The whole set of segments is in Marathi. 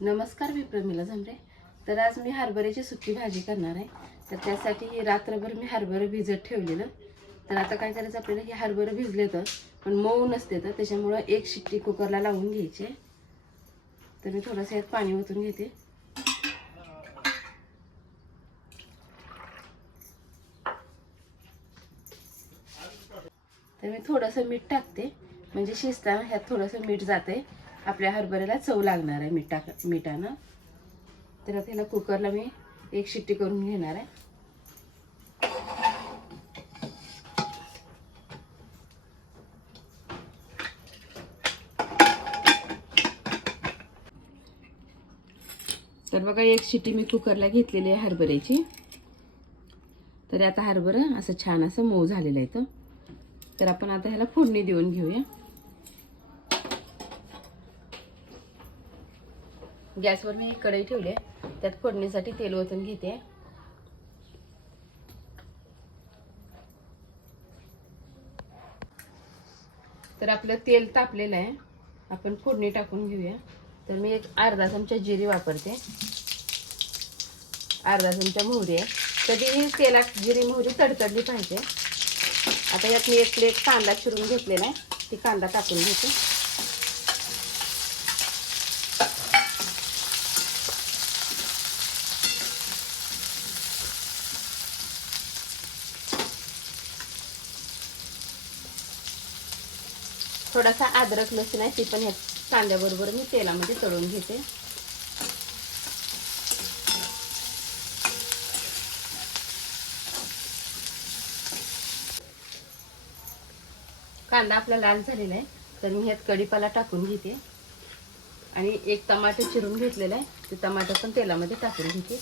नमस्कार मी प्रमिला झांबरे. तर आज मी हरभऱ्याची सुकी भाजी करणार आहे. तर त्यासाठी हे रात्रभर मी हरभरं भिजत ठेवलेलं. तर आता काय करायचं आपल्याला हे हरभरं भिजले तर पण मऊ नसते तर त्याच्यामुळं एक शिट्टी कुकरला लावून घ्यायची आहे. तर मी थोडंसं यात पाणी ओतून घेते. तर मी थोडंसं मीठ टाकते. म्हणजे शिजताना ह्यात थोडंसं मीठ जाते आपल्या हरभऱ्याला चव लागणार आहे मिठा मिठानं. तर आता ह्याला कुकरला मी एक शिट्टी करून घेणार आहे. तर बघा एक शिट्टी मी कुकरला घेतलेली आहे हरभऱ्याची. तर आता हरभरं असं छान असं मऊ झालेलं आहे तर आपण आता ह्याला फोडणी देऊन घेऊया. गॅसवर मी एक कढई ठेवली आहे. त्यात फोडणीसाठी तेल ओतून घेते. तर आपलं तेल तापलेलं आहे. आपण फोडणी टाकून घेऊया. तर मी एक अर्धा चमचा जिरी वापरते. अर्धा चमचा मोहरी आहे. कधीही तेलात जिरी मोहरी तडतडली पाहिजे. आता यात मी एक प्लेट कांदा चिरून घेतलेला आहे. ती कांदा टाकून घेते. थोडासा अद्रक लसूण आहे ती पण ह्या कांद्याबरोबर मी तेलामध्ये तळून घेते. कांदा आपला लाल झालेला आहे तर मी ह्यात कढीपाला टाकून घेते. आणि एक टमाटर चिरून घेतलेला आहे ते टमाटर पण तेलामध्ये टाकून घेते.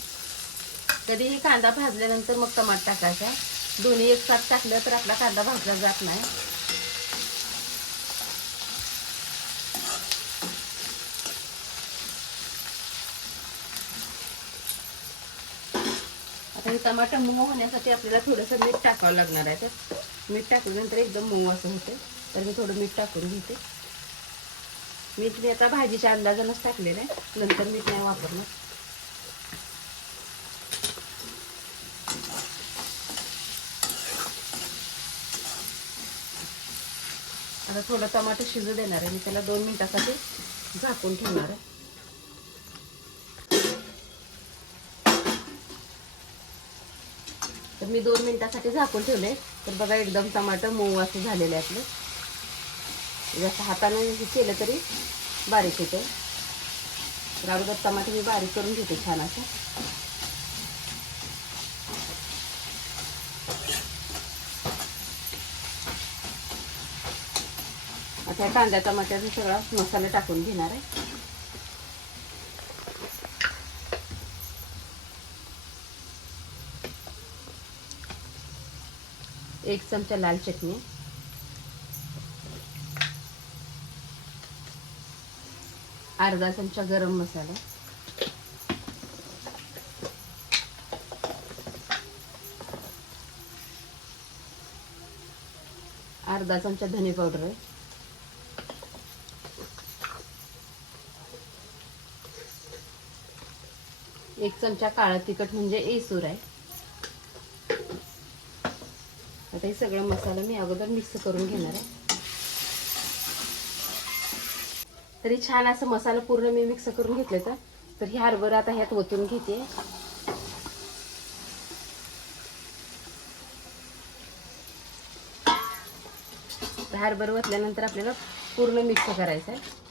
कधीही कांदा भाजल्यानंतर मग टमाट टाकायचा. दोन्ही एक साथ टाकलं तर आपला कांदा भाजला जात नाही. आता हे टमाटर मऊ होण्यासाठी आपल्याला थोडंसं मीठ टाकावं लागणार आहे तर. मीठ टाकल्यानंतर एकदम मऊ असं होते. तर मी थोडं मीठ टाकून घेते. मीठ मी आता भाजीच्या अंदाजानंच टाकलेलं आहे. नंतर मीठ नाही वापरलं आता थोडं टमाटर शिजू देणार आहे. मी त्याला दोन मिनिटासाठी झाकून ठेवणार आहे. तर मी दोन मिनिटासाठी झाकून ठेवले तर बघा एकदम टमाटर मऊ म्हणजे असं झालेलं आहे आपलं जसं हाताने हे केलं तरी बारीक होतं तर अगोदर टमाटर मी बारीक करून घेते छान असं. आता कांद्या टमाट्याचा सगळा मसाला टाकून घेणार आहे. एक चमचा लाल चटणी. अर्धा चमचा गरम मसाला. अर्धा चमचा धने पावडर. आहे एक चमचा काळा तिखट म्हणजे एसूर आहे. आता हे सगळं मसाला मी अगोदर मिक्स करून घेणार आहे. तरी छान असं मसाला पूर्ण मी मिक्स करून घेतले तर. तर ही हरभरा आता ह्यात ओतून घेते. हरभर ओतल्यानंतर आपल्याला पूर्ण मिक्स करायचं आहे.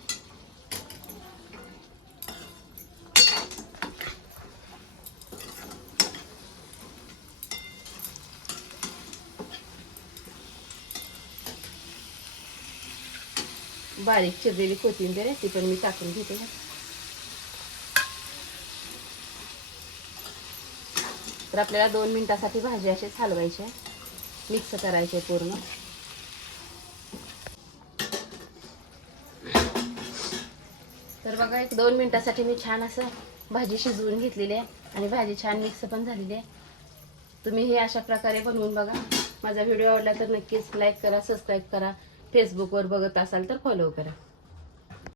बारीक चिरलेली कोथिंबीर आहे ती पण मी टाकून घेते. तर आपल्याला दोन मिनिटासाठी भाजी असेच हलवायची आहे. मिक्स करायचे पूर्ण. तर बघा एक दोन मिनिटासाठी मी छान असं भाजी शिजवून घेतलेली आहे आणि भाजी छान मिक्स पण झालेली आहे. तुम्ही हे अशा प्रकारे बनवून बघा. माझा व्हिडिओ आवडला तर नक्कीच लाईक करा सबस्क्राईब करा. फेसबुकवर बघत असाल तर फॉलो करा.